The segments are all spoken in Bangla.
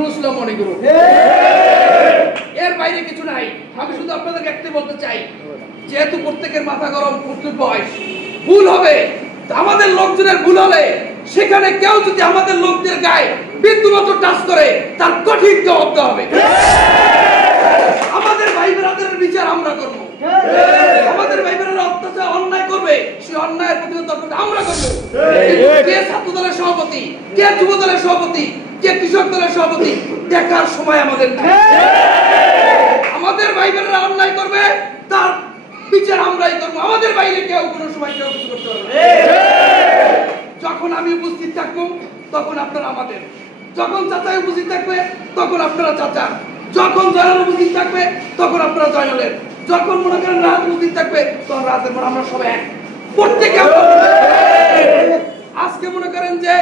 নুরুল ইসলাম মণিগুরু। এর বাইরে কিছু নাই। আমি শুধু আপনাদেরকে একটাই বলতে চাই, যেহেতু প্রত্যেকের মাথা গরম, প্রত্যেক বয়স ভুল হবে, আমাদের লোকজনের ভুল হলে সেখানে কেউ যদি আমাদের লোকদের গায়ে বিন্দুমাত্র টাচ করে তার কঠিন জবাব দিতে হবে। আমাদের ভাই বোনেদের বিচার আমরা করব। আমাদের ভাই বোনেরা অত্যাচার অন্যায় করবে, সেই অন্যায়ের প্রতিবাদ আমরা করব। কে ছাত্র দলের সভাপতি, কে যুব দলের সভাপতি, কে কৃষক দলের সভাপতি দেখার সময় আমাদের নাই। আমাদের ভাই বোনেরা অন্যায় করবে, তার বিচার আমরাই করব। আমাদের বাইরে কেউ কোনো সময় কেউ কিছু করতে পারবে না। যখন আমি উপস্থিত থাকবো তখন আপনারা আমাদের, যখন চাচা উপস্থিত থাকবে তখন আপনারা চাচা, যখন জয়নাল উপস্থিত থাকবে তখন আপনারা জয়নালের, যখন মনে করেন রাত উপস্থিত থাকবে তখন রাতের পর আমরা সবাই এক। প্রত্যেকে আজকে মনে করেন যে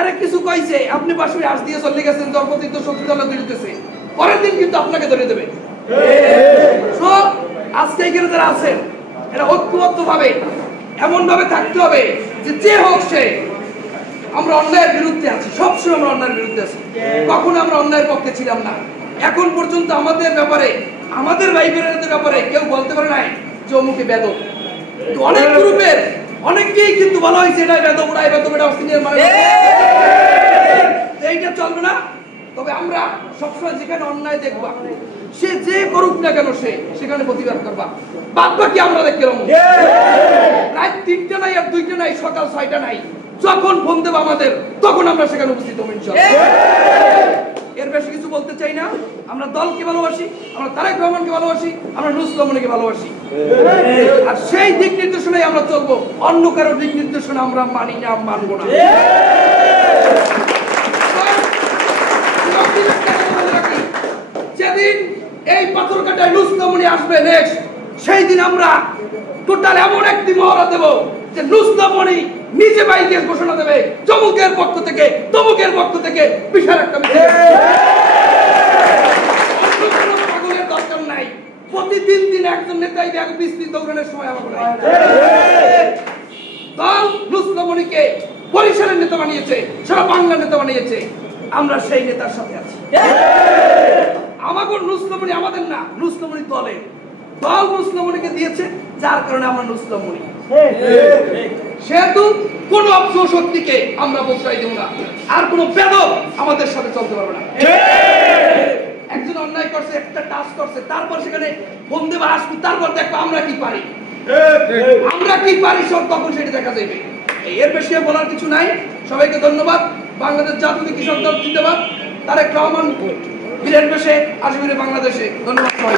এর কিছু কইছে, আপনি পাশে আস দিয়ে চলে গেছেন, জগতিক শক্তি দলে দিতেছে, পরের দিন কিন্তু আপনাকে ধরে দেবে। আজকে এখানে যারা আছেন এরা ঐক্যবদ্ধ ভাবে এমন ভাবে থাকতে হবে যে যে হোক সে, আমরা অন্যায়ের বিরুদ্ধে আছি, সবসময় আমরা অন্যায়ের বিরুদ্ধে আছি, কখনো আমরা অন্যায়ের পক্ষে ছিলাম না। এখন পর্যন্ত আমাদের ব্যাপারে, আমাদের ভাই বোনেদের ব্যাপারে কেউ বলতে পারে নাই যে অমুকে বেদক। অনেক গ্রুপের অনেককেই কিন্তু বলা হয়েছে এটা বেদক, ওটা বেদক, এটা অস্ট্রেলিয়ার মানে এইটা চলবে না। তবে আমরা সবসময় যেখানে অন্যায় দেখবা, সে যে করুক না কেন সে সেখানে প্রতিবাদ করবা, বাদ বাকি আমরা দেখতে পাবো। রাত 3টা নাই আর 2টা নাই, সকাল 6টা নাই, যখন ফোন দেব আমাদের তখন আমরা সেখানে উপস্থিত হবো ইনশাআল্লাহ। এর বেশি কিছু বলতে চাই না। আমরা দলকে ভালোবাসি, আমরা তারেক রহমানকে ভালোবাসি, আমরা নুরুল ইসলাম মনিকে ভালোবাসি, আর সেই দিক নির্দেশনাই আমরা চলবো। অন্য কারো দিক নির্দেশনা আমরা মানি না, মানবো না। যেদিন এই পাথরঘাটায় নুরুল ইসলাম মনি আসবে নেক্সট, সেই দিন আমরা টোটাল এমন একটি মহড়া দেব যে নুরুল ইসলাম মনি নিজে বাইকে ঘোষণা দেবে চমুকের পক্ষ থেকে, তমুকের পক্ষ থেকে বিশাল একটা মিছিল। পাগলের দরকার নাই, প্রতিদিন দিন একজন নেতাই বিস্তৃত দৌড়ানোর সময় আমাকে নাই। দল নুরুল ইসলাম মনিকে বরিশালের নেতা বানিয়েছে, সারা বাংলার নেতা বানিয়েছে, আমরা সেই নেতার সাথে আছি। আমাকে নুরুল ইসলাম মনি আমাদের না, নুরুল ইসলাম মনি দলের, দল নুরুল ইসলাম মনিকে দিয়েছে, যার কারণে আমরা নুরুল ইসলাম মনি। সেহেতু কোন অপশন শক্তিকে আমরা প্রশ্রয় দেব না, আর কোন বেদক আমাদের সাথে চলতে পারবে না। একজন অন্যায় করছে, একটা টাচ করছে, তারপর সেখানে বন্ধে বা আসবি, তারপর দেখবো আমরা কি পারি, আমরা কি পারি, সব তখন সেটা দেখা যাবে। এর বেশি বলার কিছু নাই। সবাইকে ধন্যবাদ। বাংলাদেশ জাতীয় কৃষক দল জিন্দাবাদ। তারেক রহমান বীরের বেশে আসবে বাংলাদেশে। ধন্যবাদ সবাই।